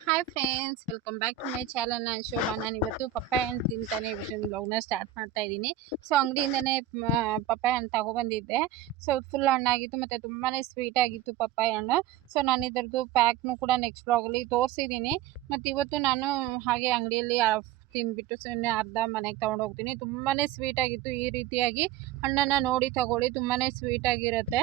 Hi friends welcome back to my channel ನಾನು ಶೋಭಾ. ನಾನು ಇವತ್ತು ಪಪ್ಪಾಯ ಹಣ್ಣು ತಿಂತಾನೆ. ವಿಷನ್ ಬ್ಲಾಗ್ನ ಸ್ಟಾರ್ಟ್ ಮಾಡ್ತಾ ಇದ್ದೀನಿ. ಸೊ ಅಂಗಡಿಯಿಂದನೇ ಪಪ್ಪಾಯ ಹಣ್ಣು ತಗೊಬಂದಿದ್ದೆ. ಸೊ ಫುಲ್ ಹಣ್ಣಾಗಿತ್ತು ಮತ್ತು ತುಂಬಾ ಸ್ವೀಟ್ ಆಗಿತ್ತು ಪಪ್ಪಾಯ ಹಣ್ಣು. ಸೊ ನಾನು ಇದರದ್ದು ಪ್ಯಾಕ್ನು ಕೂಡ ನೆಕ್ಸ್ಟ್ ಬ್ಲಾಗಲ್ಲಿ ತೋರಿಸಿದ್ದೀನಿ. ಮತ್ತು ಇವತ್ತು ನಾನು ಹಾಗೆ ಅಂಗಡಿಯಲ್ಲಿ ತಿಂದ್ಬಿಟ್ಟು ಸುಮ್ಮನೆ ಅರ್ಧ ಮನೆಗೆ ತೊಗೊಂಡೋಗ್ತೀನಿ. ತುಂಬಾ ಸ್ವೀಟಾಗಿತ್ತು ಈ ರೀತಿಯಾಗಿ. ಹಣ್ಣನ್ನು ನೋಡಿ ತಗೊಳ್ಳಿ ತುಂಬಾ ಸ್ವೀಟಾಗಿರುತ್ತೆ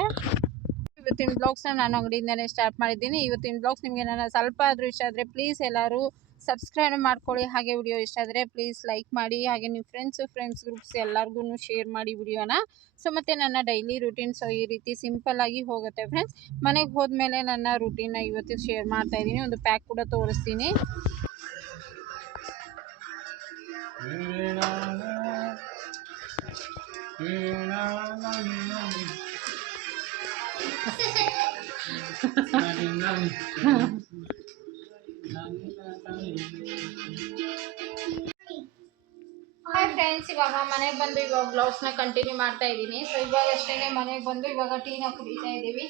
ಇವತ್ತಿನ ಬ್ಲಾಗ್ಸ್ನ ನಾನು ಅಂಗಡಿಯಿಂದನೇ ಸ್ಟಾರ್ಟ್ ಮಾಡಿದ್ದೀನಿ. ಇವತ್ತಿನ ಬ್ಲಾಗ್ಸ್ ನಿಮಗೆ ನನ್ನ ಸ್ವಲ್ಪ ಆದರೂ ಇಷ್ಟ ಆದರೆ ಪ್ಲೀಸ್ ಎಲ್ಲರೂ ಸಬ್ಸ್ಕ್ರೈಬ್ ಮಾಡ್ಕೊಳ್ಳಿ. ಹಾಗೆ ವಿಡಿಯೋ ಇಷ್ಟ ಆದರೆ ಪ್ಲೀಸ್ ಲೈಕ್ ಮಾಡಿ. ಹಾಗೆ ನಿಮ್ಮ ಫ್ರೆಂಡ್ಸು ಫ್ರೆಂಡ್ಸ್ ಗ್ರೂಪ್ಸ್ ಎಲ್ಲರಿಗೂ ಶೇರ್ ಮಾಡಿ ವಿಡಿಯೋನ ಸೊ ಮತ್ತು ನನ್ನ ಡೈಲಿ ರುಟೀನ್ಸ್ ಈ ರೀತಿ ಸಿಂಪಲ್ಲಾಗಿ ಹೋಗುತ್ತೆ ಫ್ರೆಂಡ್ಸ್ ಮನೆಗೆ ಹೋದ್ಮೇಲೆ ನನ್ನ ರುಟೀನ್ನ ಇವತ್ತು ಶೇರ್ ಮಾಡ್ತಾ ಇದ್ದೀನಿ. ಒಂದು ಪ್ಯಾಕ್ ಕೂಡ ತೋರಿಸ್ತೀನಿ. ಹಾಯ್ ಫ್ರೆಂಡ್ಸ್ ಇವಾಗ ಮನೆಗೆ ಬಂದು ಇವಾಗ ಬ್ಲೌಸ್ನ ಕಂಟಿನ್ಯೂ ಮಾಡ್ತಾ ಇದ್ದೀನಿ ಸೊ ಇವಾಗ ಅಷ್ಟೇ ಮನೆಗೆ ಬಂದು ಇವಾಗ ಟೀನ ಕುಡಿತಾ ಇದ್ದೀವಿ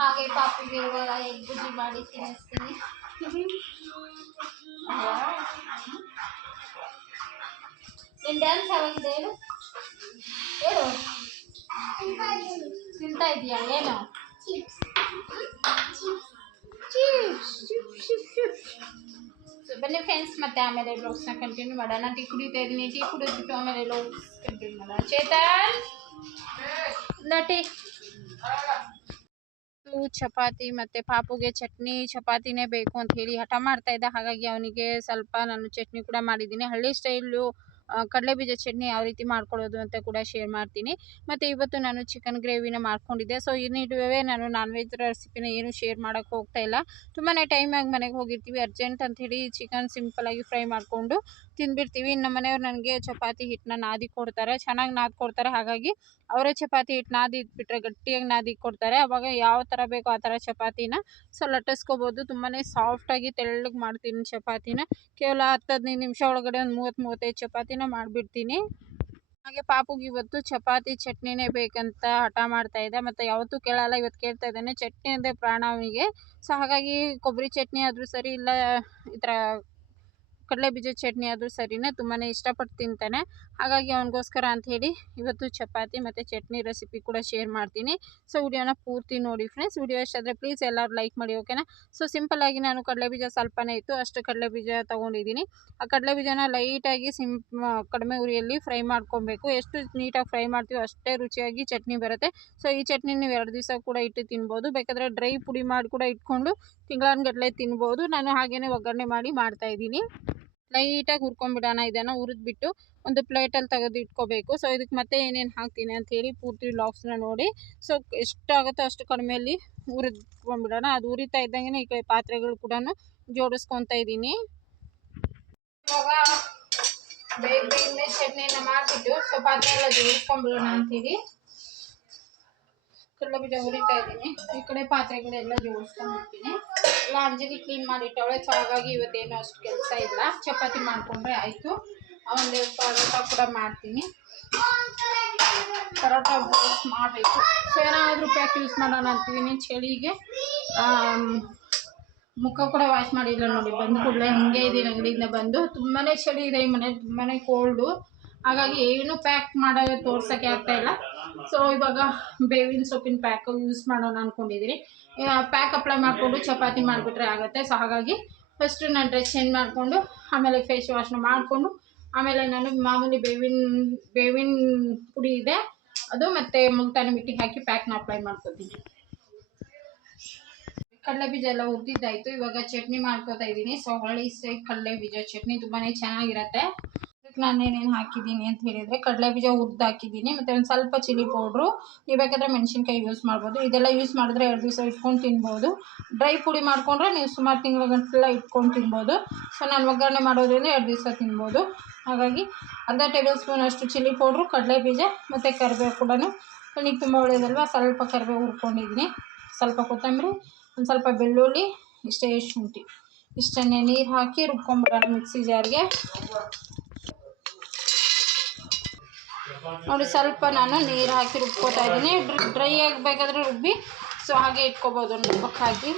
ಹಾಗೆ ಪಾಪಿಗೆ ಇವಾಗ ಎಗ್ ಬುಜ್ಜಿ ಮಾಡಿ ತಿನ್ನಿಸ್ತೀನಿ ನಿನ್ನ ಡ್ಯಾನ್ಸ್ ಯಾವಾಗಿದೆ ಹೇಳು? ಹೇಳು. ತಿಂತಾ ಇದೀಯಾ? ಏನು? ಬನ್ನಿ ಫ್ರೆಂಡ್ಸ್ ಮತ್ತೆ ಆಮೇಲೆ ಬ್ಲೌಸ್ನ ಕಂಟಿನ್ಯೂ ಮಾಡೋಣ. ಟೀ ಕುಡಿತಾ ಇದ್ದೀನಿ. ಟೀ ಕುಡಿದ್ಬಿಟ್ಟು ಆಮೇಲೆ ಬ್ಲೌಸ್ ಕಂಟಿನ್ಯೂ ಮಾಡೋಣ. ಚೇತನ್? ನಟಿ ಚಪಾತಿ ಮತ್ತು ಪಾಪುಗೆ ಚಟ್ನಿ, ಚಪಾತಿನೇ ಬೇಕು ಅಂತ ಹೇಳಿ ಹಠ ಮಾಡ್ತಾ ಇದ್ದ. ಹಾಗಾಗಿ ಅವನಿಗೆ ಸ್ವಲ್ಪ ನಾನು ಚಟ್ನಿ ಕೂಡ ಮಾಡಿದ್ದೀನಿ. ಹಳ್ಳಿ ಸ್ಟೈಲು ಕಡಲೆಬೀಜ ಚಟ್ನಿ ಯಾವ ರೀತಿ ಮಾಡ್ಕೊಳ್ಳೋದು ಅಂತ ಕೂಡ ಶೇರ್ ಮಾಡ್ತೀನಿ. ಮತ್ತು ಇವತ್ತು ನಾನು ಚಿಕನ್ ಗ್ರೇವಿನ ಮಾಡ್ಕೊಂಡಿದ್ದೆ. ಸೊ ಈ ನಡುವೆ ನಾನು ನಾನ್ ವೆಜ್ ರೆಸಿಪಿನ ಏನು ಶೇರ್ ಮಾಡೋಕ್ಕೆ ಹೋಗ್ತಾ ಇಲ್ಲ. ತುಂಬಾ ಟೈಮಾಗಿ ಮನೆಗೆ ಹೋಗಿರ್ತೀವಿ. ಅರ್ಜೆಂಟ್ ಅಂಥೇಳಿ ಚಿಕನ್ ಸಿಂಪಲಾಗಿ ಫ್ರೈ ಮಾಡಿಕೊಂಡು ತಿಂದ್ಬಿಡ್ತೀವಿ. ಇನ್ನು ಮನೆಯವ್ರು ನನಗೆ ಚಪಾತಿ ಹಿಟ್ಟನ್ನ ನಾದಿ ಕೊಡ್ತಾರೆ. ಚೆನ್ನಾಗಿ ನಾದಿ ಕೊಡ್ತಾರೆ. ಹಾಗಾಗಿ ಅವರೇ ಚಪಾತಿ ಹಿಟ್ಟು ನಾದಿ ಇಟ್ಬಿಟ್ರೆ ಗಟ್ಟಿಯಾಗಿ ನಾದಿ ಕೊಡ್ತಾರೆ. ಅವಾಗ ಯಾವ ಥರ ಬೇಕೋ ಆ ಥರ ಚಪಾತಿನ ಸೊ, ಲಟ್ಟಿಸ್ಕೋಬೋದು. ತುಂಬಾ ಸಾಫ್ಟಾಗಿ ತೆಳ್ಳಗೆ ಮಾಡ್ತೀನಿ ಚಪಾತಿನ. ಕೇವಲ ಹತ್ತು ಹದಿನೈದು ನಿಮಿಷ ಒಳಗಡೆ ಒಂದು ಮೂವತ್ತು ಮೂವತ್ತೈದು ಚಪಾತಿನ ಮಾಡಿಬಿಡ್ತೀನಿ. ಹಾಗೆ ಪಾಪುಗೆ ಇವತ್ತು ಚಪಾತಿ, ಚಟ್ನಿನೇ ಬೇಕಂತ ಹಠ ಮಾಡ್ತಾ ಇದೆ ಮತ್ತು ಯಾವತ್ತೂ ಕೇಳಲ್ಲ, ಇವತ್ತು ಕೇಳ್ತಾ ಇದ್ದಾನೆ. ಚಟ್ನಿ ಅಂದರೆ ಪ್ರಾಣ ಅವನಿಗೆ. ಸೊ ಹಾಗಾಗಿ ಕೊಬ್ಬರಿ ಚಟ್ನಿ ಆದರೂ ಸರಿ ಇಲ್ಲ, ಈ ಥರ ಕಡಲೆಬೀಜ ಚಟ್ನಿ ಆದರೂ ಸರಿನೇ ತುಂಬಾ ಇಷ್ಟಪಟ್ಟು ತಿಂತಾನೆ ಹಾಗಾಗಿ ಅವನಿಗೋಸ್ಕರ ಅಂಥೇಳಿ ಇವತ್ತು ಚಪಾತಿ ಮತ್ತು ಚಟ್ನಿ ರೆಸಿಪಿ ಕೂಡ ಶೇರ್ ಮಾಡ್ತೀನಿ. ಸೊ ವಿಡಿಯೋನ ಪೂರ್ತಿ ನೋಡಿ ಫ್ರೆಂಡ್ಸ್ ವಿಡಿಯೋ ಇಷ್ಟ ಆದರೆ ಪ್ಲೀಸ್ ಎಲ್ಲರೂ ಲೈಕ್ ಮಾಡಿ ಓಕೆನಾ ಸೊ ಸಿಂಪಲ್ಲಾಗಿ ನಾನು ಕಡಲೆಬೀಜ ಸ್ವಲ್ಪನೇ ಇತ್ತು. ಅಷ್ಟು ಕಡಲೆಬೀಜ ತೊಗೊಂಡಿದ್ದೀನಿ. ಆ ಕಡಲೆಬೀಜನ ಲೈಟಾಗಿ ಸಿಂ ಕಡಿಮೆ ಉರಿಯಲ್ಲಿ ಫ್ರೈ ಮಾಡ್ಕೊಬೇಕು. ಎಷ್ಟು ನೀಟಾಗಿ ಫ್ರೈ ಮಾಡ್ತೀವೋ ಅಷ್ಟೇ ರುಚಿಯಾಗಿ ಚಟ್ನಿ ಬರುತ್ತೆ. ಸೊ ಈ ಚಟ್ನಿ ನೀವು ಎರಡು ದಿವಸ ಕೂಡ ಇಟ್ಟು ತಿನ್ಬೋದು. ಬೇಕಾದರೆ ಡ್ರೈ ಪುಡಿ ಮಾಡಿ ಕೂಡ ಇಟ್ಕೊಂಡು ತಿಂಗಳನ್ಗಟ್ಟಲೆ ತಿನ್ಬೋದು. ನಾನು ಹಾಗೇ ಒಗ್ಗರಣೆ ಮಾಡಿ ಮಾಡ್ತಾಯಿದ್ದೀನಿ ಲೈಟಾಗಿ ಹುರ್ಕೊಂಡ್ಬಿಡೋಣ ಇದನ್ನು ಹುರಿದ್ಬಿಟ್ಟು ಒಂದು ಪ್ಲೇಟಲ್ಲಿ ತೆಗೆದು ಇಟ್ಕೋಬೇಕು. ಸೊ ಇದಕ್ಕೆ ಮತ್ತೆ ಏನೇನು ಹಾಕ್ತೀನಿ ಅಂಥೇಳಿ ಪೂರ್ತಿ ಲಾಕ್ಸ್ನ ನೋಡಿ. ಸೊ ಎಷ್ಟಾಗುತ್ತೋ ಅಷ್ಟು ಕಡಿಮೆಯಲ್ಲಿ ಹುರಿದ್ಕೊಂಡ್ಬಿಡೋಣ ಅದು ಉರಿತಾ ಇದ್ದಂಗೆ ಈ ಕಡೆ ಪಾತ್ರೆಗಳು ಕೂಡ ಜೋಡಿಸ್ಕೊತಾ ಇದ್ದೀನಿ. ಇವಾಗ ಬೇಗ ಮಾಡಿಬಿಟ್ಟು ಸೊ ಪಾತ್ರೆ ಎಲ್ಲ ಜೋಡಿಸ್ಕೊಂಡ್ಬಿಡೋಣ ಅಂತೀವಿ ಕಡಲೆಬೀಜ ಉರಿತಾ ಇದ್ದೀನಿ. ಈ ಕಡೆ ಪಾತ್ರೆಗಳೆಲ್ಲ ಜೋಡಿಸ್ಕೊಂಡ್ಬಿಡ್ತೀನಿ ಎಲ್ಲ ಅಂಜಿಗೆ ಕ್ಲೀನ್ ಮಾಡಿಟ್ಟವಳೆ. ಸೊ ಹಾಗಾಗಿ ಇವತ್ತೇನು ಅಷ್ಟು ಕೆಲಸ ಇಲ್ಲ. ಚಪಾತಿ ಮಾಡಿಕೊಂಡ್ರೆ ಆಯಿತು. ಒಂದು ಪರೋಟ ಕೂಡ ಮಾಡ್ತೀನಿ. ಪರೋಟ ಮಾಡಬೇಕು. ಸೊ ಏನಾದರೂ ಪ್ಯಾಕ್ ಯೂಸ್ ಮಾಡೋಣ ಅಂತಿದ್ದೀನಿ ಚಳಿಗೆ. ಮುಖ ಕೂಡ ವಾಶ್ ಮಾಡಿಲ್ಲ ನೋಡಿ. ಬಂದ ಕೂಡಲೇ ಹಾಗೆ ಇದ್ದೀನಿ ಅಂಗಡಿಯಿಂದ ಬಂದು. ತುಂಬಾ ಚಳಿ ಇದೆ ಈ ಮನೆ ತುಂಬಾ ಕೋಲ್ಡು ಹಾಗಾಗಿ ಏನು ಪ್ಯಾಕ್ ಮಾಡೋ ತೋರ್ಸೋಕ್ಕೆ ಆಗ್ತಾ ಇಲ್ಲ. ಸೊ ಇವಾಗ ಬೇವಿನ ಸೊಪ್ಪಿನ ಪ್ಯಾಕ್ ಯೂಸ್ ಮಾಡೋಣ ಅಂದ್ಕೊಂಡಿದ್ದೀನಿ ಪ್ಯಾಕ್ ಅಪ್ಲೈ ಮಾಡಿಕೊಂಡು ಚಪಾತಿ ಮಾಡಿಬಿಟ್ರೆ ಆಗುತ್ತೆ. ಸೊ ಹಾಗಾಗಿ ಫಸ್ಟು ನಾನು ಡ್ರೆಸ್ ಚೇಂಜ್ ಮಾಡಿಕೊಂಡು, ಆಮೇಲೆ ಫೇಸ್ ವಾಶ್ನ ಮಾಡಿಕೊಂಡು, ಆಮೇಲೆ ನಾನು ಮಾಮೂಲಿ ಬೇವಿನ ಬೇವಿನ ಪುಡಿ ಇದೆ. ಅದು ಮತ್ತು ಮುಲ್ತಾನಿ ಮಿಟ್ಟಿಗೆ ಹಾಕಿ ಪ್ಯಾಕ್ನ ಅಪ್ಲೈ ಮಾಡ್ಕೊತೀನಿ. ಕಡಲೆ ಬೀಜ ಎಲ್ಲ ಹುರಿದಿದ್ದಾಯಿತು. ಇವಾಗ ಚಟ್ನಿ ಮಾಡ್ಕೋತಾ ಇದ್ದೀನಿ ಸೊ ಹೊಳಿ ಸ್ಟೈಲ್ ಕಡಲೆ ಬೀಜ ಚಟ್ನಿ ತುಂಬಾ ಚೆನ್ನಾಗಿರುತ್ತೆ. ಅದಕ್ಕೆ ನಾನು ಹಾಕಿದ್ದೀನಿ ಅಂತ ಹೇಳಿದರೆ ಕಡಲೆ ಬೀಜ ಹುರಿದು ಹಾಕಿದ್ದೀನಿ, ಮತ್ತು ಒಂದು ಸ್ವಲ್ಪ ಚಿಲ್ಲಿ ಪೌಡ್ರು, ನೀವು ಬೇಕಾದರೆ ಮೆಣಸಿನ್ಕಾಯಿ ಯೂಸ್ ಮಾಡ್ಬೋದು. ಇದೆಲ್ಲ ಯೂಸ್ ಮಾಡಿದ್ರೆ ಎರಡು ದಿವಸ ಇಟ್ಕೊಂಡು ತಿನ್ಬೋದು. ಡ್ರೈ ಪುಡಿ ಮಾಡಿಕೊಂಡ್ರೆ ನೀವು ಸುಮಾರು ತಿಂಗಳ ಗಂಟೆಲ್ಲ ಇಟ್ಕೊಂಡು ತಿನ್ಬೋದು. ಸೊ ನಾನು ಒಗ್ಗರಣೆ ಮಾಡೋದ್ರಿಂದ ಎರಡು ದಿವಸ ತಿನ್ಬೋದು. ಹಾಗಾಗಿ ಅರ್ಧ ಟೇಬಲ್ ಸ್ಪೂನ್ ಅಷ್ಟು ಚಿಲ್ಲಿ ಪೌಡ್ರು, ಕಡಲೆ ಬೀಜ, ಮತ್ತು ಕರಿಬೇವು ಕೂಡ ಕಣ್ಣಿಗೆ ತುಂಬ ಒಳ್ಳೆಯದಲ್ವ ಸ್ವಲ್ಪ ಕರಿಬೇವು ಹುರ್ಕೊಂಡಿದ್ದೀನಿ. ಸ್ವಲ್ಪ ಕೊತ್ತಂಬರಿ, ಒಂದು ಸ್ವಲ್ಪ ಬೆಳ್ಳುಳ್ಳಿ, ಇಷ್ಟೇ ಶುಂಠಿ. ಇಷ್ಟನ್ನೇ ನೀರು ಹಾಕಿ ರುಬ್ಕೊಂಬಿಡೋಣ ಮಿಕ್ಸಿ ಜಾರ್ಗೆ. ನೋಡಿ, ಸ್ವಲ್ಪ ನಾನು ನೀರು ಹಾಕಿ ರುಬ್ಕೋತಾ ಇದ್ದೀನಿ. ಡ್ರೈ ಆಗಬೇಕಾದ್ರೆ ರುಬ್ಬಿ, ಸೊ ಹಾಗೆ ಇಟ್ಕೋಬೋದು ರುಬ್ಬಕ್ಕೆ ಹಾಕಿ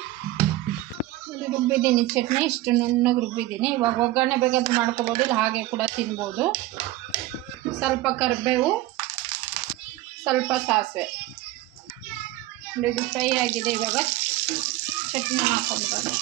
ರುಬ್ಬಿದ್ದೀನಿ ಚಟ್ನಿ. ಇಷ್ಟು ನುಣ್ಣಗೆ ರುಬ್ಬಿದ್ದೀನಿ. ಇವಾಗ ಒಗ್ಗರಣೆ ಬೇಕಾದ್ರೆ ಮಾಡ್ಕೋಬೋದು, ಇಲ್ಲ ಹಾಗೆ ಕೂಡ ತಿನ್ಬೋದು. ಸ್ವಲ್ಪ ಕರಿಬೇವು, ಸ್ವಲ್ಪ ಸಾಸಿವೆ. ನೋಡಿ ಫ್ರೈ ಆಗಿದೆ ಇವಾಗ. ಚಟ್ನಿ ಹಾಕೊಂಡ್ಬರೋಣ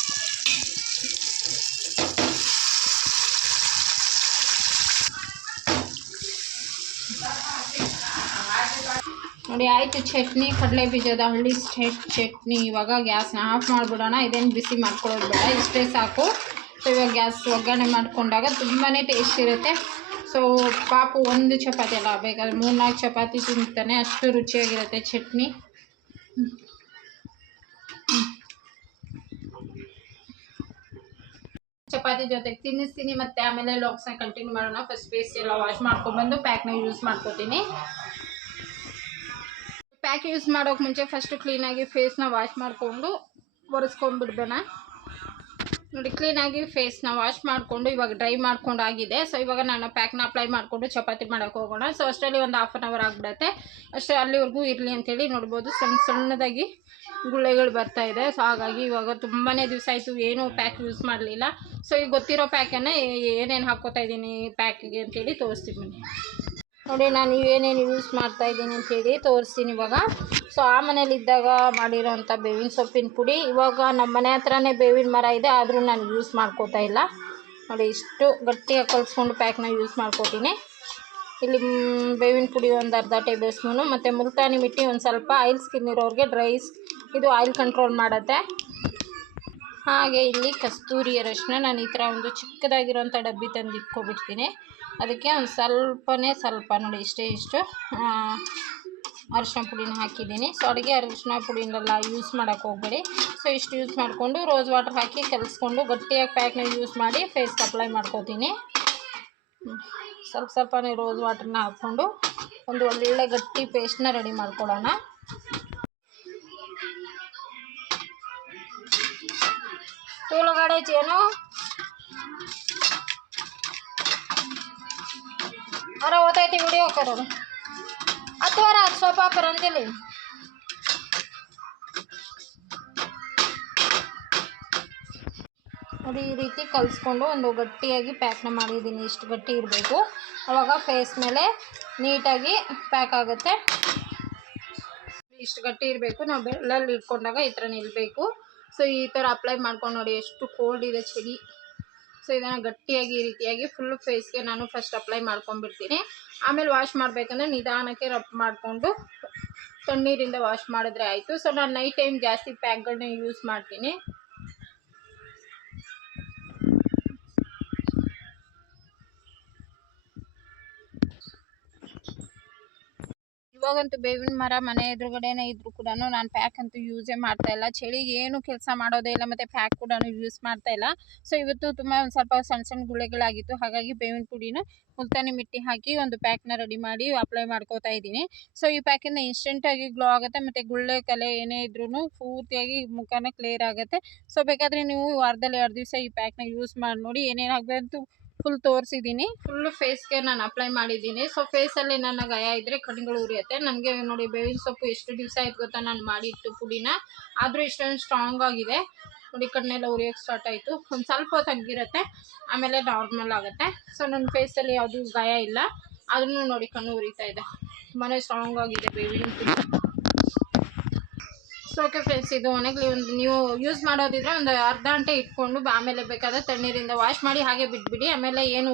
ನೋಡಿ, ಆಯಿತು, ಚಟ್ನಿ ಕಡಲೆ ಬೀಜದ ಹಳ್ಳಿ ಸ್ಟೇಟ್ ಚಟ್ನಿ. ಇವಾಗ ಗ್ಯಾಸ್ನ ಆಫ್ ಮಾಡಿಬಿಡೋಣ. ಇದೇನು ಬಿಸಿ ಮಾಡ್ಕೊಳ್ಳೋದು ಬೇಡ, ಇಷ್ಟೇ ಸಾಕು. ಸೊ ಇವಾಗ ಗ್ಯಾಸ್ ಒಗ್ಗರಣೆ ಮಾಡಿಕೊಂಡಾಗ ತುಂಬಾ ಟೇಸ್ಟ್ ಇರುತ್ತೆ. ಸೊ ಪಾಪು ಒಂದು ಚಪಾತಿ ಅಲ್ಲ, ಬೇಕಾದ್ರೆ ಮೂರು ನಾಲ್ಕು ಚಪಾತಿ ತಿಂತಾನೆ. ಅಷ್ಟು ರುಚಿಯಾಗಿರುತ್ತೆ ಚಟ್ನಿ. ಚಪಾತಿ ಜೊತೆಗೆ ತಿನ್ನಿಸ್ತೀನಿ, ಮತ್ತೆ ಆಮೇಲೆ ಲಾಕ್ಸ್ನ ಕಂಟಿನ್ಯೂ ಮಾಡೋಣ. ಫಸ್ಟ್ ಪೇಸ್ಟ್ ಎಲ್ಲ ವಾಶ್ ಮಾಡ್ಕೊಂಡ್ಬಂದು ಪ್ಯಾಕ್ನ ಯೂಸ್ ಮಾಡ್ಕೋತೀನಿ. ಪ್ಯಾಕ್ ಯೂಸ್ ಮಾಡೋಕೆ ಮುಂಚೆ ಫಸ್ಟು ಕ್ಲೀನಾಗಿ ಫೇಸ್ನ ವಾಶ್ ಮಾಡಿಕೊಂಡು ಒರೆಸ್ಕೊಂಡ್ಬಿಡ್ಬೇಣ. ನೋಡಿ ಕ್ಲೀನಾಗಿ ಫೇಸ್ನ ವಾಶ್ ಮಾಡಿಕೊಂಡು ಇವಾಗ ಡ್ರೈ ಮಾಡ್ಕೊಂಡು ಆಗಿದೆ ಸೊ ಇವಾಗ ನಾನು ಪ್ಯಾಕ್ನ ಅಪ್ಲೈ ಮಾಡಿಕೊಂಡು ಚಪಾತಿ ಮಾಡೋಕೆ ಹೋಗೋಣ. ಸೊ ಅಷ್ಟರಲ್ಲಿ ಒಂದು ಹಾಫ್ ಆನ್ ಅವರ್ ಆಗಿಬಿಡುತ್ತೆ. ಅಷ್ಟೇ ಅಲ್ಲಿವರೆಗೂ ಇರಲಿ ಅಂತೇಳಿ ನೋಡ್ಬೋದು. ಸಣ್ಣ ಸಣ್ಣದಾಗಿ ಗುಳ್ಳೆಗಳು ಬರ್ತಾ ಇದೆ. ಸೊ ಹಾಗಾಗಿ ಇವಾಗ ತುಂಬಾ ದಿವಸ ಆಯಿತು. ಏನೂ ಪ್ಯಾಕ್ ಯೂಸ್ ಮಾಡಲಿಲ್ಲ. ಸೊ ಈಗ ಗೊತ್ತಿರೋ ಪ್ಯಾಕನ್ನು ಏನೇನು ಹಾಕ್ಕೋತಾ ಇದ್ದೀನಿ ಪ್ಯಾಕಿಗೆ ಅಂತೇಳಿ ತೋರಿಸ್ತೀನಿ ನೋಡಿ, ನಾನು ಏನೇನು ಯೂಸ್ ಮಾಡ್ತಾ ಇದ್ದೀನಿ ಅಂತೇಳಿ ತೋರಿಸ್ತೀನಿ ಇವಾಗ. ಸೊ ಆ ಮನೇಲಿದ್ದಾಗ ಮಾಡಿರೋಂಥ ಬೇವಿನ ಸೊಪ್ಪಿನ ಪುಡಿ. ಇವಾಗ ನಮ್ಮ ಮನೆ ಹತ್ರನೇ ಬೇವಿನ ಮರ ಇದೆ, ಆದರೂ ನಾನು ಯೂಸ್ ಮಾಡ್ಕೋತಾ ಇಲ್ಲ. ನೋಡಿ, ಇಷ್ಟು ಗಟ್ಟಿಯಾಗಿ ಕಲಿಸ್ಕೊಂಡು ಪ್ಯಾಕ್ನ ಯೂಸ್ ಮಾಡ್ಕೋತೀನಿ. ಇಲ್ಲಿ ಬೇವಿನ ಪುಡಿ ಒಂದು ಅರ್ಧ ಟೇಬಲ್ ಸ್ಪೂನು ಮತ್ತು ಮುಲ್ತಾನಿ ಮಿಟ್ಟಿ ಒಂದು ಸ್ವಲ್ಪ ಆಯಿಲ್ ಸ್ಕಿನ್ ಇರೋರಿಗೆ ಡ್ರೈಸ್ ಇದು ಆಯಿಲ್ ಕಂಟ್ರೋಲ್ ಮಾಡುತ್ತೆ. ಹಾಗೆ ಇಲ್ಲಿ ಕಸ್ತೂರಿ ಅರಶಿನ, ನಾನು ಈ ಥರ ಒಂದು ಚಿಕ್ಕದಾಗಿರೋಂಥ ಡಬ್ಬಿ ತಂದು ಇಟ್ಕೊಬಿಡ್ತೀನಿ ಅದಕ್ಕೆ ಒಂದು ಸ್ವಲ್ಪನೇ ಸ್ವಲ್ಪ ನೋಡಿ, ಇಷ್ಟೇ ಇಷ್ಟು. ಅರಿಶಿನ ಪುಡಿನ ಹಾಕಿದ್ದೀನಿ. ಸೊ ಅಡುಗೆ ಅರಿಶಿನ ಪುಡಿನೆಲ್ಲ ಯೂಸ್ ಮಾಡೋಕ್ಕೆ ಹೋಗಬೇಡಿ. ಸೊ ಇಷ್ಟು ಯೂಸ್ ಮಾಡಿಕೊಂಡು ರೋಸ್ ವಾಟರ್ ಹಾಕಿ ಕಲಿಸ್ಕೊಂಡು ಗಟ್ಟಿಯಾಗಿ ಪ್ಯಾಕ್ನ ಯೂಸ್ ಮಾಡಿ ಫೇಸ್ ಅಪ್ಲೈ ಮಾಡ್ಕೋತೀನಿ. ಸ್ವಲ್ಪ ಸ್ವಲ್ಪನೇ ರೋಸ್ ವಾಟರ್ನ ಹಾಕ್ಕೊಂಡು ಒಂದು ಒಳ್ಳೆ ಗಟ್ಟಿ ಪೇಸ್ಟ್ನ ರೆಡಿ ಮಾಡ್ಕೊಳ್ಳೋಣ. ತೋಲಗಡೆ ಚೇನು ಅವರ ಓದೈತಿ ವಿಡಿಯೋ ಕರೋದು ಅಥವಾ ಅದು ಸೋಪಾಪ ರಂಜಿಲಿ ನೋಡಿ, ಈ ರೀತಿ ಕಲಿಸ್ಕೊಂಡು ಒಂದು ಗಟ್ಟಿಯಾಗಿ ಪ್ಯಾಕ್ನ ಮಾಡಿದ್ದೀನಿ. ಇಷ್ಟು ಗಟ್ಟಿ ಇರಬೇಕು. ಅವಾಗ ಫೇಸ್ ಮೇಲೆ ನೀಟಾಗಿ ಪ್ಯಾಕ್ ಆಗುತ್ತೆ. ಇಷ್ಟು ಗಟ್ಟಿ ಇರಬೇಕು. ನಾವು ಬೆಳ್ಳಲ್ಲಿ ಇಟ್ಕೊಂಡಾಗ ಈ ಥರ ನಿಲ್ಲಬೇಕು ಸೊ ಈ ಥರ ಅಪ್ಲೈ ಮಾಡ್ಕೊಂಡು ನೋಡಿ, ಎಷ್ಟು ಕೋಲ್ಡ್ ಇದೆ, ಚಳಿ. ಸೊ ಇದನ್ನು ಗಟ್ಟಿಯಾಗಿ ಈ ರೀತಿಯಾಗಿ ಫುಲ್ ಫೇಸ್ಗೆ ನಾನು ಫಸ್ಟ್ ಅಪ್ಲೈ ಮಾಡ್ಕೊಂಡ್ಬಿಡ್ತೀನಿ. ಆಮೇಲೆ ವಾಶ್ ಮಾಡಬೇಕಂದ್ರೆ ನಿಧಾನಕ್ಕೆ ರಬ್ ಮಾಡಿಕೊಂಡು ತಣ್ಣೀರಿಂದ ವಾಶ್ ಮಾಡಿದ್ರೆ ಆಯಿತು. ಸೊ ನಾನು ನೈಟ್ ಟೈಮ್ ಜಾಸ್ತಿ ಪ್ಯಾಕ್ಗಳನ್ನ ಯೂಸ್ ಮಾಡ್ತೀನಿ. ಇವಾಗಂತೂ ಬೇವಿನ ಮರ ಮನೆ ಎದುರುಗಡೆನೇ ಇದ್ರು ಕೂಡ ನಾನು ಪ್ಯಾಕ್ ಅಂತೂ ಯೂಸೇ ಮಾಡ್ತಾ ಇಲ್ಲ. ಚಳಿಗೆ ಏನು ಕೆಲಸ ಮಾಡೋದೇ ಇಲ್ಲ, ಮತ್ತು ಪ್ಯಾಕ್ ಕೂಡ ಯೂಸ್ ಮಾಡ್ತಾ ಇಲ್ಲ. ಸೊ ಇವತ್ತು ತುಂಬ ಒಂದು ಸ್ವಲ್ಪ ಸಣ್ಣ ಸಣ್ಣ ಗುಳ್ಳೆಗಳಾಗಿತ್ತು. ಹಾಗಾಗಿ ಬೇವಿನ ಪುಡಿನ ಮುಲ್ತಾನಿ ಮಿಟ್ಟಿ ಹಾಕಿ ಒಂದು ಪ್ಯಾಕ್ನ ರೆಡಿ ಮಾಡಿ ಅಪ್ಲೈ ಮಾಡ್ಕೋತಾ ಇದ್ದೀನಿ. ಸೊ ಈ ಪ್ಯಾಕಿಂದ ಇನ್ಸ್ಟೆಂಟಾಗಿ ಗ್ಲೋ ಆಗುತ್ತೆ, ಮತ್ತು ಗುಳ್ಳೆ ಕಲೆ ಏನೇ ಇದ್ರೂ ಪೂರ್ತಿಯಾಗಿ ಮುಖನ ಕ್ಲಿಯರ್ ಆಗುತ್ತೆ. ಸೊ ಬೇಕಾದರೆ ನೀವು ವಾರದಲ್ಲಿ ಎರಡು ದಿವಸ ಈ ಪ್ಯಾಕ್ನ ಯೂಸ್ ಮಾಡಿ ನೋಡಿ ಏನೇನು ಆಗಬೇಕು ಫುಲ್ ತೋರಿಸಿದ್ದೀನಿ ಫುಲ್ಲು ಫೇಸ್ಗೆ ನಾನು ಅಪ್ಲೈ ಮಾಡಿದ್ದೀನಿ ಸೊ ಫೇಸಲ್ಲಿ ನನ್ನ ಗಾಯ ಇದ್ದರೆ ಕಣ್ಗಳು ಉರಿಯುತ್ತೆ. ನನಗೆ ನೋಡಿ ಬೇವಿನ ಸೊಪ್ಪು ಎಷ್ಟು ದಿವಸ ಆಯ್ತು ಗೊತ್ತಾ? ನಾನು ಮಾಡಿಟ್ಟು ಪುಡಿನ. ಆದರೂ ಇಷ್ಟೊಂದು ಸ್ಟ್ರಾಂಗ್ ಆಗಿದೆ. ನೋಡಿ, ಕಣ್ಣೆಲ್ಲ ಉರಿಯೋಕ್ಕೆ ಸ್ಟಾರ್ಟ್ ಆಯಿತು. ಒಂದು ಸ್ವಲ್ಪ ಹೊತ್ತು ಆಮೇಲೆ ನಾರ್ಮಲ್ ಆಗುತ್ತೆ. ಸೊ ನನ್ನ ಫೇಸಲ್ಲಿ ಯಾವುದೂ ಗಾಯ ಇಲ್ಲ. ಆದ್ರೂ ನೋಡಿ ಕಣ್ಣು ಉರಿತಾ ಇದೆ. ತುಂಬಾ ಸ್ಟ್ರಾಂಗ್ ಆಗಿದೆ ಬೇವಿನ ಪುಡಿ. ಓಕೆ ಫ್ರೆಂಡ್ಸ್, ಇದು ಒಣಗಲಿ ಒಂದು ನೀವು ಯೂಸ್ ಮಾಡೋದಿದ್ರೆ ಒಂದು ಅರ್ಧ ಗಂಟೆ ಇಟ್ಕೊಂಡು ಆಮೇಲೆ ಬೇಕಾದ್ರೆ ತಣ್ಣೀರಿಂದ ವಾಶ್ ಮಾಡಿ ಹಾಗೆ ಬಿಟ್ಬಿಡಿ. ಆಮೇಲೆ ಏನು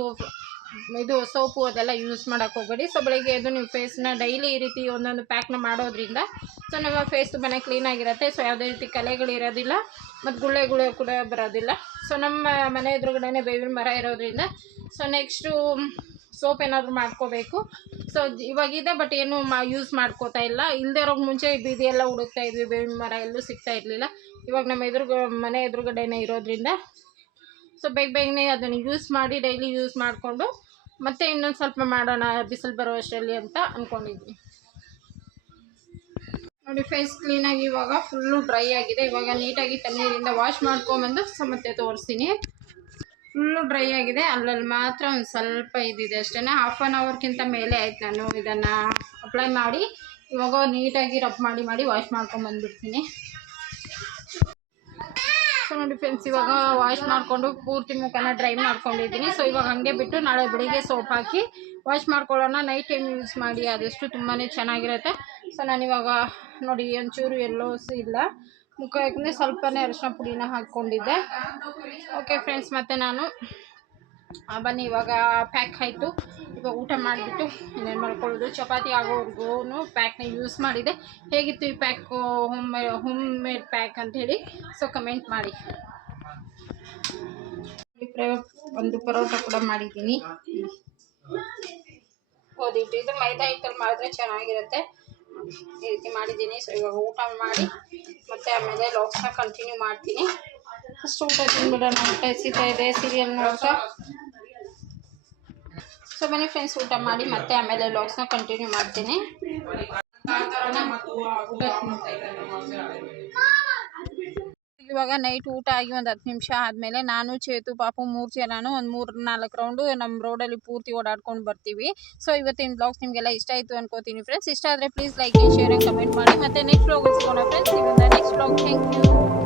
ಇದು ಸೋಪು ಅದೆಲ್ಲ ಯೂಸ್ ಮಾಡೋಕೆ ಹೋಗಬೇಡಿ. ಸೊ ಬೆಳಗ್ಗೆ ಎದ್ದು ನೀವು ಫೇಸ್ನ ಡೈಲಿ ಈ ರೀತಿ ಒಂದೊಂದು ಪ್ಯಾಕ್ನ ಮಾಡೋದ್ರಿಂದ ಸೊ ನಮ್ಮ ಫೇಸ್ ತುಂಬಾ ಕ್ಲೀನಾಗಿರುತ್ತೆ ಸೊ ಯಾವುದೇ ರೀತಿ ಕಲೆಗಳು ಇರೋದಿಲ್ಲ, ಮತ್ತು ಗುಳ್ಳೆಗಳು ಕೂಡ ಬರೋದಿಲ್ಲ. ಸೊ ನಮ್ಮ ಮನೆ ಎದುರುಗಡೆನೇ ಬೇವಿನ ಮರ ಇರೋದ್ರಿಂದ ಸೊ ನೆಕ್ಸ್ಟು ಸೋಪ್ ಏನಾದರೂ ಮಾಡ್ಕೋಬೇಕು. ಸೊ ಇವಾಗಿದೆ ಬಟ್ ಏನು ಮಾ ಯೂಸ್ ಮಾಡ್ಕೋತಾ ಇಲ್ಲ. ಇಲ್ಲದೆ ಇರೋಕ್ಕೆ ಮುಂಚೆ ಬೀದಿ ಎಲ್ಲ ಹುಡುಕ್ತಾ ಇದ್ವಿ ಬೇವಿನ ಮರ ಎಲ್ಲೂ ಸಿಗ್ತಾ ಇರಲಿಲ್ಲ. ಇವಾಗ ನಮ್ಮ ಎದುರು ಮನೆ ಎದುರುಗಡೆನೇ ಇರೋದ್ರಿಂದ. ಸೊ ಬೇಗ ಬೇಗನೆ ಅದನ್ನು ಯೂಸ್ ಮಾಡಿ ಡೈಲಿ ಯೂಸ್ ಮಾಡಿಕೊಂಡು, ಮತ್ತೆ ಇನ್ನೊಂದು ಸ್ವಲ್ಪ ಮಾಡೋಣ, ಬಿಸಿಲು ಬರೋ ಅಷ್ಟರಲ್ಲಿ ಅಂತ ಅಂದ್ಕೊಂಡಿದ್ವಿ ನೋಡಿ ಫೇಸ್ ಕ್ಲೀನಾಗಿ ಇವಾಗ ಫುಲ್ಲು ಡ್ರೈ ಆಗಿದೆ. ಇವಾಗ ನೀಟಾಗಿ ತಣ್ಣೀರಿಂದ ವಾಶ್ ಮಾಡ್ಕೊಂಬಂದು ಮತ್ತೆ ತೋರಿಸ್ತೀನಿ. ಫುಲ್ಲು ಡ್ರೈ ಆಗಿದೆ. ಅಲ್ಲಲ್ಲಿ ಮಾತ್ರ ಒಂದು ಸ್ವಲ್ಪ ಇದಿದೆ ಅಷ್ಟೇ. ಹಾಫ್ ಆನ್ ಅವರ್ಗಿಂತ ಮೇಲೆ ಆಯ್ತು ನಾನು ಇದನ್ನು ಅಪ್ಲೈ ಮಾಡಿ. ಇವಾಗ ನೀಟಾಗಿ ರಬ್ ಮಾಡಿ ಮಾಡಿ ವಾಶ್ ಮಾಡ್ಕೊಂಡು ಬಂದುಬಿಡ್ತೀನಿ. ಸೊ ನೋಡಿ ಫ್ರೆಂಡ್ಸ್ ಇವಾಗ ವಾಶ್ ಮಾಡಿಕೊಂಡು ಪೂರ್ತಿ ಮುಖನ ಡ್ರೈ ಮಾಡ್ಕೊಂಡಿದ್ದೀನಿ. ಸೊ ಇವಾಗ ಹಂಗೆ ಬಿಟ್ಟು ನಾಳೆ ಬೆಳಿಗ್ಗೆ ಸೋಪ್ ಹಾಕಿ ವಾಶ್ ಮಾಡ್ಕೊಳ್ಳೋಣ. ನೈಟ್ ಟೈಮ್ ಯೂಸ್ ಮಾಡಿ, ಆದಷ್ಟು ತುಂಬಾ ಚೆನ್ನಾಗಿರುತ್ತೆ. ಸೊ ನಾನಿವಾಗ ನೋಡಿ ಒಂಚೂರು ಎಲ್ಲೋಸ್ ಇಲ್ಲ. ಮುಖ ಸ್ವಲ್ಪನೇ ಅರಿಶಿನ ಪುಡಿನ ಹಾಕ್ಕೊಂಡಿದ್ದೆ. ಓಕೆ ಫ್ರೆಂಡ್ಸ್ ಮತ್ತು ನಾನು ಬನ್ನಿ, ಇವಾಗ ಪ್ಯಾಕ್ ಆಯಿತು. ಇವಾಗ ಊಟ ಮಾಡಿಬಿಟ್ಟು ಇನ್ನೇನು ಮಾಡ್ಕೊಳ್ಳೋದು? ಚಪಾತಿ ಆಗೋವರೆಗೂ ಪ್ಯಾಕ್ನ ಯೂಸ್ ಮಾಡಿದೆ. ಹೇಗಿತ್ತು ಈ pack home home made pack ಅಂಥೇಳಿ ಸೊ ಕಮೆಂಟ್ ಮಾಡಿ. ಒಂದು ಪರೋಟ ಕೂಡ ಮಾಡಿದ್ದೀನಿ. ಓದಿಟ್ಟು ಇದು ಮೈದಾ ಹಿಟ್ಟಲ್ಲಿ ಮಾಡಿದ್ರೆ ಚೆನ್ನಾಗಿರುತ್ತೆ. ಈ ರೀತಿ ಮಾಡಿದ್ದೀನಿ. ಸೊ ಇವಾಗ ಊಟ ಮಾಡಿ ಮತ್ತೆ ಆಮೇಲೆ ಲಾಕ್ಸ್ನ ಕಂಟಿನ್ಯೂ ಮಾಡ್ತೀನಿ. ಫಸ್ಟ್ ಊಟ ತಿನ್ಬಿಡೋಣ ಊಟ ಎಸಿತಾ ಇದೆ ಸೀರಿಯಲ್ ನೋಡ್ತಾ ಸೊ ಬನ್ನಿ ಫ್ರೆಂಡ್ಸ್ ಊಟ ಮಾಡಿ ಮತ್ತೆ ಆಮೇಲೆ ಲಾಗ್ಸ್ನ ಕಂಟಿನ್ಯೂ ಮಾಡ್ತೀನಿ. ಊಟ ತಿಂತಾ. ಇವಾಗ ನೈಟ್ ಊಟ ಆಗಿ ಒಂದು ಹತ್ತು ನಿಮಿಷ ಆದಮೇಲೆ ನಾನು, ಚೇತು, ಪಾಪು ಮೂರು ಜನನು ಒಂದು ಮೂರು ನಾಲ್ಕು ರೌಂಡು ನಮ್ಮ ರೋಡಲ್ಲಿ ಪೂರ್ತಿ ಓಡಾಡ್ಕೊಂಡು ಬರ್ತೀವಿ. ಸೊ ಇವತ್ತಿನ ಬ್ಲಾಗ್ಸ್ ನಿಮಗೆಲ್ಲ ಇಷ್ಟ ಆಯಿತು ಅನ್ಕೋತೀನಿ ಫ್ರೆಂಡ್ಸ್ ಇಷ್ಟ ಆದರೆ ಪ್ಲೀಸ್ ಲೈಕ್ ಶೇರ್ ಕಮೆಂಟ್ ಮಾಡಿ. ಮತ್ತು ನೆಕ್ಸ್ಟ್ ಬ್ಲಾಗ್ ಸಿಗೋಣ ಫ್ರೆಂಡ್ಸ್ ನಿಮ್ಮಿಂದ ನೆಕ್ಸ್ಟ್ ಬ್ಲಾಗ್ ಥ್ಯಾಂಕ್ ಯು